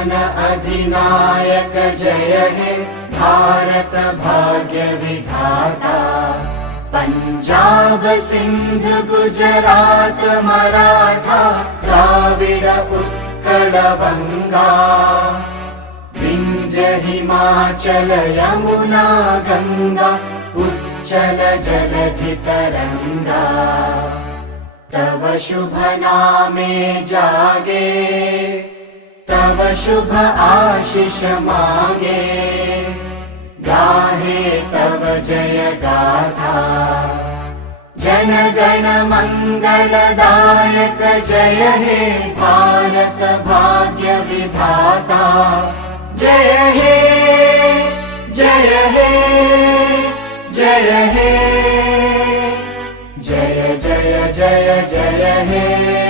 जन अधिनायक जय हे भारत भाग्य विधाता। पंजाब सिंध गुजरात मराठा द्राविड उत्कल बंगा। विंध्य हिमाचल यमुना गंगा उच्चल जलधि तरंगा। तव शुभ नामे जागे तव शुभ आशीष मागे। गाहे तव जय गाथा जन गण मंगलदायक जय हे भारत भाग्य विधाता। जय हे जय हे जय हे जय जय जय जय हे।